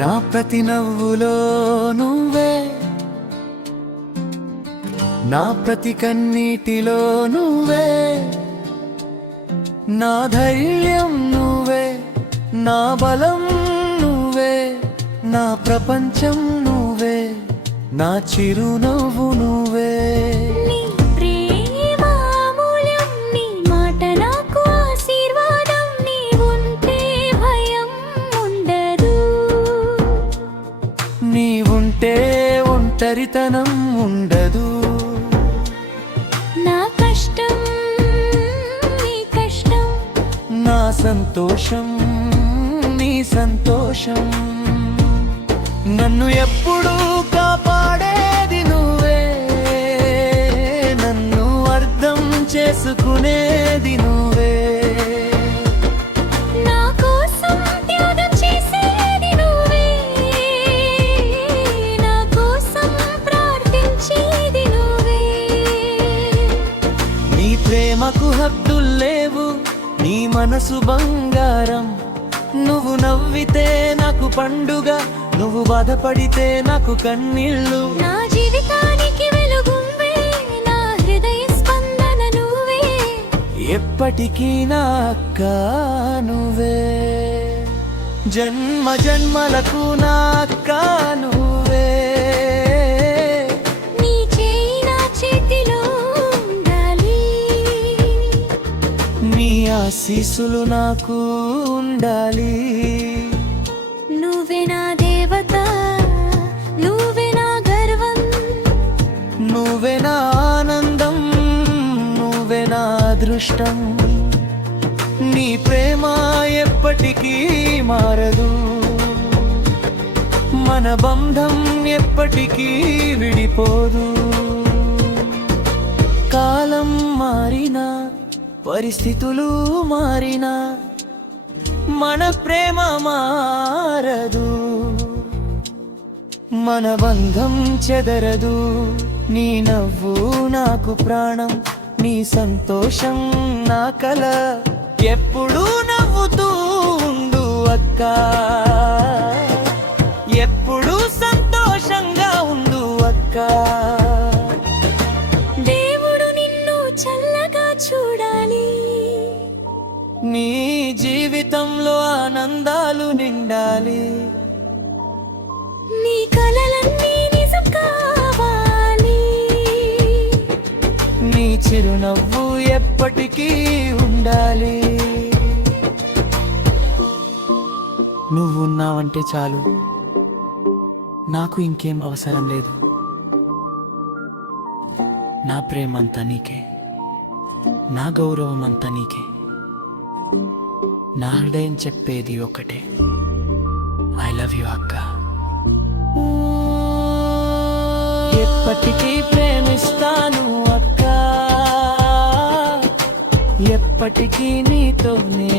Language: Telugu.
నా ప్రతి నవ్వులో నువ్వే, నా ప్రతి కన్నీటిలో నువ్వే, నా ధైర్యం నువ్వే, నా బలం నువ్వే, నా ప్రపంచం నువ్వే, నా చిరునవ్వు నువ్వే. నీ ప్రేమ అమూల్యం, నీ మాట నాకు ఆశీర్వాదం, నీ ఉంటే భయం ఉండదు, నీ ఉంటే ఒంటరితనం ఉండదు. నా కష్టం నీ కష్టం, నా సంతోషం నీ సంతోషం, నన్ను ఎప్పుడూ కాపాడేది నువ్వే, నన్ను అర్థం చేసుకునేది నువ్వే. నా కోసం త్యాగం చేసేది నువ్వే, నా కోసం ప్రార్థించేది నువ్వే. నీ ప్రేమకు హద్దుల్లేవు, నీ మనసు బంగారం. నువ్వు నవ్వితే నాకు పండుగ, నువ్వు బాధపడితే నాకు కన్నీళ్ళు. నా జీవితానికి వెలుగుంవే, నా హృదయ స్పందన నువ్వే, ఎప్పటికీ నా అక్క నువ్వే, జన్మ జన్మలకు నా అక్క నువ్వే. నీ చేయి నా చేతిలో ఉండాలి, నీ ఆశీస్సులు నాకు ఉండాలి. నువ్వే నా దేవత, నువ్వే నా గర్వం, నువ్వే నా ఆనందం, నువ్వే నా అదృష్టం. నీ ప్రేమ ఎప్పటికీ మారదు, మన బంధం ఎప్పటికీ విడిపోదు. కాలం మారినా, పరిస్థితులు మారినా, మన ప్రేమ మారదు, మన బంధం చెదరదు. నీ నవ్వు నాకు ప్రాణం, నీ సంతోషం నా కల. ఎప్పుడూ నవ్వుతూ ఉండు అక్క, ఎప్పుడూ సంతోషంగా ఉండు అక్క. దేవుడు నిన్ను చల్లగా చూడాలి, నీ జీవితంలో ఆనందాలు నిండాలి, నీ కలలన్నీ నిజం కావాలి, నీ చిరునవ్వు ఎప్పటికీ ఉండాలి. నువ్వున్నావంటే చాలు, నాకు ఇంకేం అవసరం లేదు. నా ప్రేమంతా నీకే, నా గౌరవం అంతా నీకే. నా హృదయం చెప్పేది ఒకటే, ఐ లవ్ యు అక్క. ఎప్పటికీ ప్రేమిస్తాను అక్క, ఎప్పటికీ నీతోనే